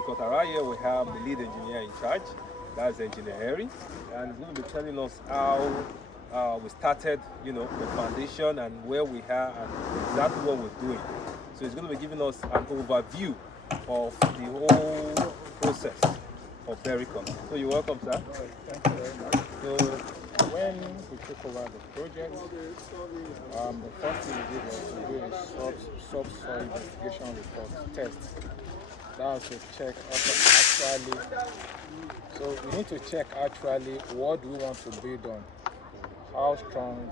Agriculture. Right here we have the lead engineer in charge, that's Engineer Harry, and he's going to be telling us how we started, the foundation and where we are and exactly what we're doing. So he's going to be giving us an overview of the whole process of Bericon. So you're welcome, sir. Thank you very much. So when we took over the project, the first thing we did was to do a subsoil investigation report test. That was to check actually. So we need to check actually what do we want to build on, how strong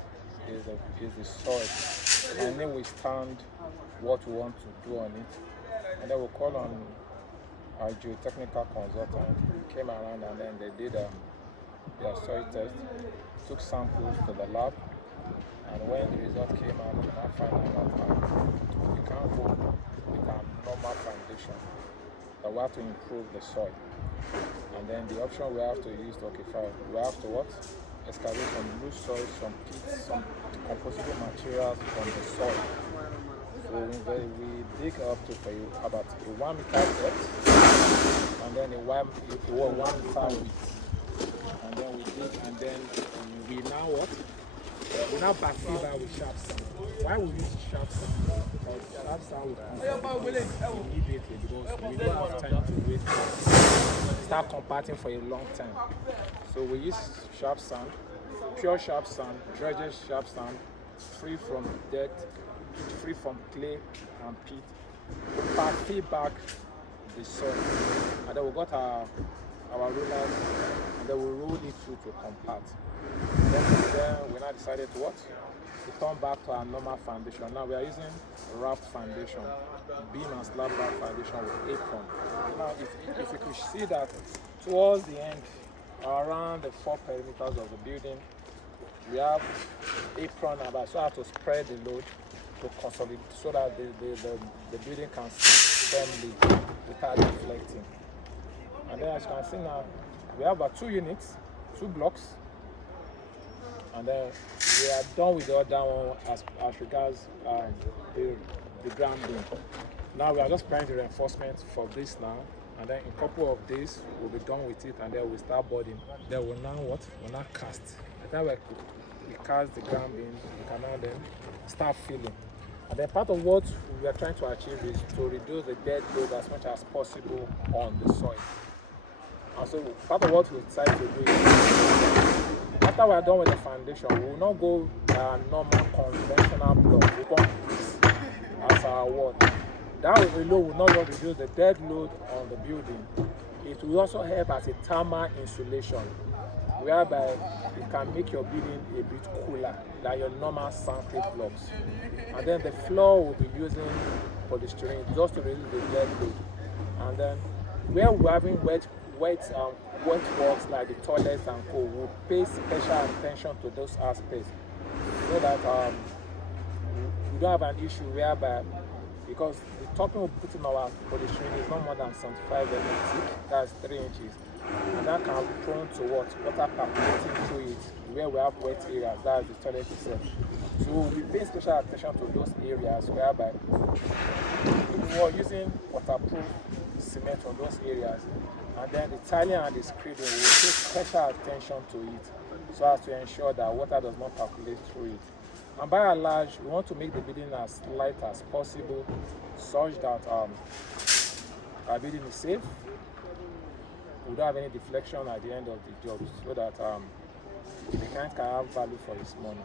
is the soil, and then we stand what we want to do on it, and then we'll call on our geotechnical consultant. Came around and then they did their soil test, took samples to the lab, and when the result came out, we now found out that we can't go with our normal foundation, that we have to improve the soil. And then the option we have to use to fine, we have to what? Excavate some loose soil, some pits, some composable materials from the soil. So we dig up to about a 1 meter depth, and then a 1 meter width. And then we dig, and then we now what? We now backfill that with sharp sand. Why we use sharp sand? Because sharp sand will immediately, because we don't have time to wait for start compacting for a long time. So we use sharp sand, pure sharp sand, dredged sharp sand, free from dirt, free from clay and peat, to backfill back the soil. And then we got our rollers, and then we roll it through to compact. And then from there, we now decided to what? To turn back to our normal foundation. Now we are using raft foundation, beam and slab raft foundation with apron. Now if you could see that towards the end, around the 4 perimeters of the building, we have apron about, so I have to spread the load to consolidate so that the building can sit firmly without deflecting. And then as you can see now, we have about 2 units, 2 blocks, and then we are done with the other one as regards the ground beam. Now we are just planning the reinforcement for this now, and then in a couple of days we'll be done with it, and then we'll start boarding. Then we'll now what? We'll now cast. By the time we cast the ground beam, we can now then start filling. And then part of what we are trying to achieve is to reduce the dead load as much as possible on the soil. And so part of what we decide to do is, after we are done with the foundation, we will not go normal conventional block. We want this as our wall. That alone will not just reduce the dead load on the building. It will also help as a thermal insulation, whereby it can make your building a bit cooler than your normal concrete blocks. And then the floor will be using polystyrene just to reduce the dead load. And then where we're having wet works like the toilets and co, we'll pay special attention to those aspects so that we don't have an issue whereby, because the topping we put in our polystyrene is not more than 75 mm thick, that's 3 inches, and that can be prone to what? Water percolating through it, where we have wet areas, that's the toilet itself. So we pay special attention to those areas whereby we are using waterproof cement on those areas, and then the tiling and the screeding will pay special attention to it so as to ensure that water does not percolate through it. And by and large, we want to make the building as light as possible such that our building is safe, we don't have any deflection at the end of the job, so that the client can have value for his money.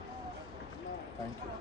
Thank you.